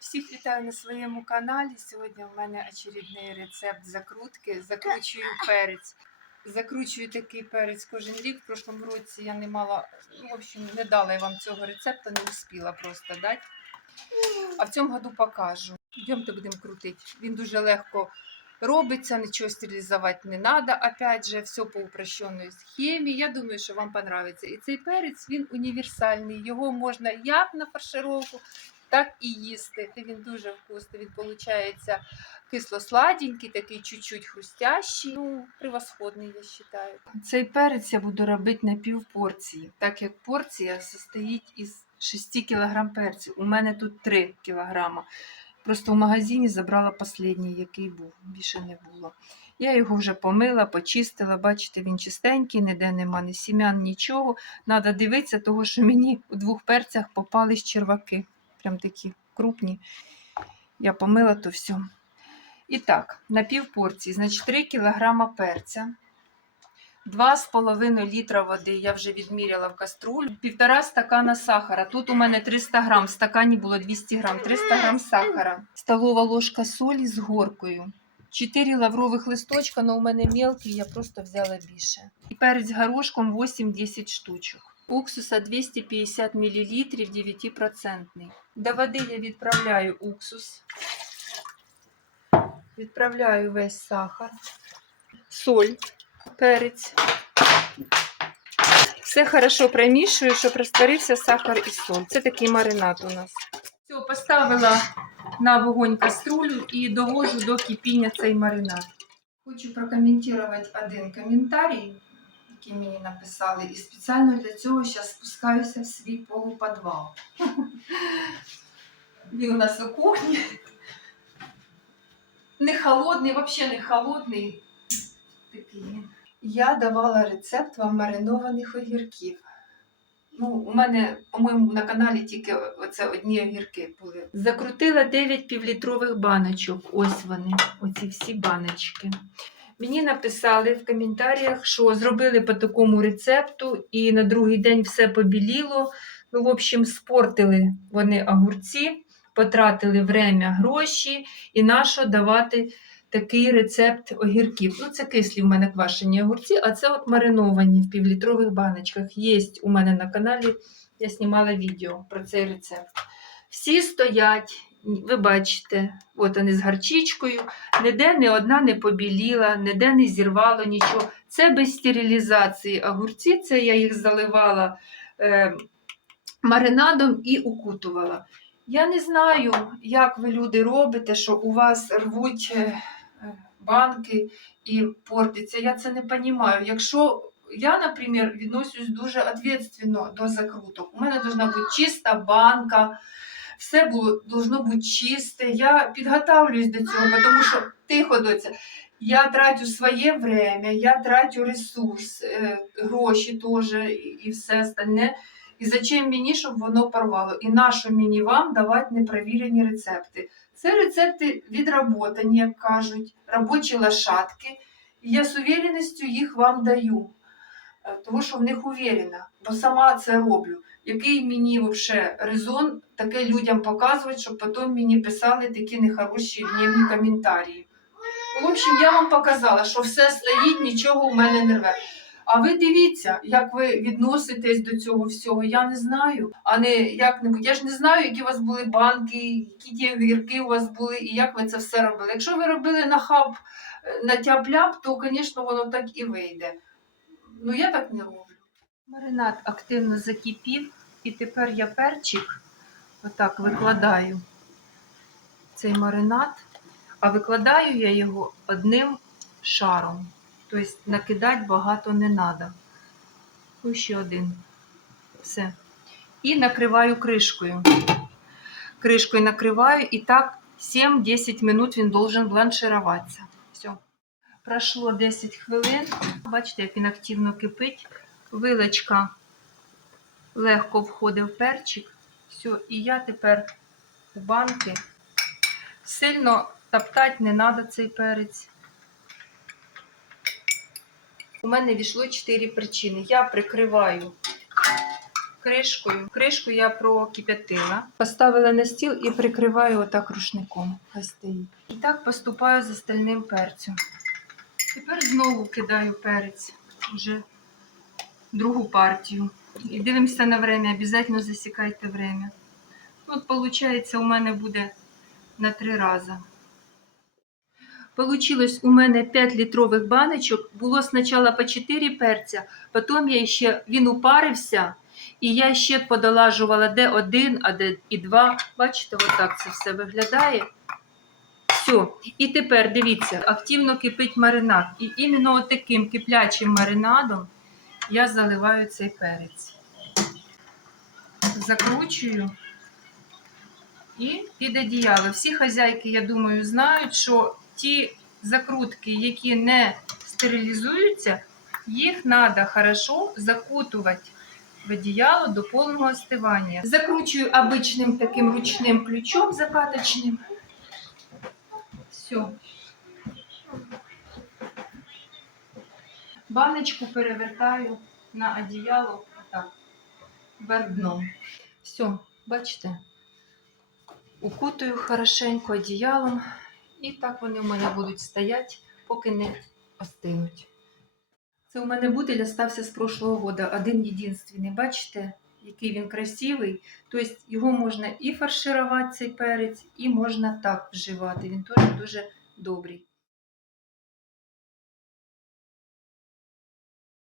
Всіх вітаю на своєму каналі. Сьогодні в мене очередний рецепт закрутки. Закручую перець. Закручую такий перець кожен рік. В прошлому році я не мала, ну, в общем, не дала я вам цього рецепту, не успіла просто дати. А в цьому году покажу. Йдемте будемо крутити. Він дуже легко робиться, нічого стерилізувати не треба. Опять же, все по упрощеній схемі. Я думаю, що вам понравиться. І цей перець він універсальний. Його можна як на фаршировку, так і їсти. Він дуже вкусний. Він виходить кисло-сладенький, такий чуть-чуть хрустящий. Ну, превосходний, я вважаю. Цей перець я буду робити на пів порції, так як порція состоїть із 6 кг перцю. У мене тут 3 кг. Просто в магазині забрала останній, який був, більше не було. Я його вже помила, почистила. Бачите, він чистенький, ніде нема ні сім'ян, нічого. Треба дивитися, того, що мені у двох перцях попались черваки. Прям такі крупні. Я помила то все. І так, на пів порції, значить 3 кг перця. 2,5 літра води я вже відміряла в каструлю. Півтора стакана сахара. Тут у мене 300 грам, в стакані було 200 грам, 300 грам сахара. Столова ложка солі з горкою. 4 лаврових листочка, але у мене мелкі, я просто взяла більше. І перець горошком 8-10 штучок. Уксуса 250 мл 9%. До води я відправляю уксус. Відправляю весь сахар, соль, перець. Все хорошо промішую, щоб розтворився сахар і соль. Це такий маринад у нас. Все, поставила на вогонь каструлю і довожу до кипіння цей маринад. Хочу прокоментувати один коментарій, який мені написали, і спеціально для цього зараз спускаюся в свій полуподвал. Він у нас у кухні. Не холодний, взагалі не холодний. Такий. Я давала рецепт вам маринованих огірків. Ну, у мене, по-моєму, на каналі тільки оце одні огірки були. Закрутила 9 півлітрових баночок. Ось вони, оці всі баночки. Мені написали в коментарях, що зробили по такому рецепту, і на другий день все побіліло. Ну, в общем, спортили вони огурці, потратили время, гроші, і нащо давати такий рецепт огірків. Ну, це кислі в мене квашені огурці, а це от мариновані в півлітрових баночках. Є у мене на каналі, я знімала відео про цей рецепт. Всі стоять, ви бачите, от вони з гарчичкою, ніде ні одна не побіліла, ніде не зірвало нічого. Це без стерилізації огурці, це я їх заливала е, маринадом і укутувала. Я не знаю, як ви люди робите, що у вас рвуть е, банки і портиться. Я це не розумію. Якщо я, наприклад, відношусь дуже відповідально до закруток. У мене має бути чиста банка, все було, должно бути чисте. Я підготовлююсь до цього, тому що тихо доця. Я трачу своє время, я трачу ресурс, е, гроші теж і- все остальне. І зачем мені, щоб воно порвало? І нащо мені вам давати непровірені рецепти? Це рецепти відработані, як кажуть, робочі лошадки. І я з увереністю їх вам даю, Е, тому що в них уверена, бо сама це роблю. Який мені вообще резон таке людям показувати, щоб потім мені писали такі нехороші гнівні коментарі. В общем, я вам показала, що все стоїть, нічого у мене не рве. А ви дивіться, як ви відноситесь до цього всього. Я не знаю. А не як-небудь. Я ж не знаю, які у вас були банки, які ті у вас були, і як ви це все робили. Якщо ви робили на хаб, е, на тяп-ляп, то, звісно, воно так і вийде. Ну, я так не роблю. Маринад активно закипів, і тепер я перчик отак викладаю цей маринад, а викладаю я його одним шаром. Тобто накидати багато не треба. Ось ще один. Все. І накриваю кришкою. Кришкою накриваю, і так 7-10 минут він должен бланшируватися. Все. Пройшло 10 хвилин. Бачите, як він активно кипить. Вилочка легко входить в перчик. Все, і я тепер у банки. Сильно топтати не треба цей перець. У мене війшло 4 причини. Я прикриваю кришкою. Кришку я прокип'ятила. Поставила на стіл і прикриваю отак рушником. І так поступаю з остальним перцем. Тепер знову кидаю перець вже другу партію. І дивимося на время, обов'язково засікайте время. От, виходить, у мене буде на три рази. Получилось у мене 5 літрових баночок. Було спочатку по 4 перця, потім я ще він упарився, і я ще подолажувала де один, а де і два. Бачите, отак це все виглядає. Все. І тепер дивіться, активно кипить маринад. І іменно таким киплячим маринадом я заливаю цей перець. Закручую і під одіяло. Всі хазяйки, я думаю, знають, що ті закрутки, які не стерилізуються, їх треба хорошо закутувати в одіяло до повного остивання. Закручую обичним таким ручним ключом закаточним. Все. Баночку перевертаю на одіяло так, вверх дном. Все, бачите? Укутую хорошенько одіялом, і так вони в мене будуть стояти, поки не остинуть. Це у мене бутиль остався з прошлого года, один єдинственний. Бачите, який він красивий. Тобто його можна і фарширувати, цей перець, і можна так вживати. Він теж дуже добрий.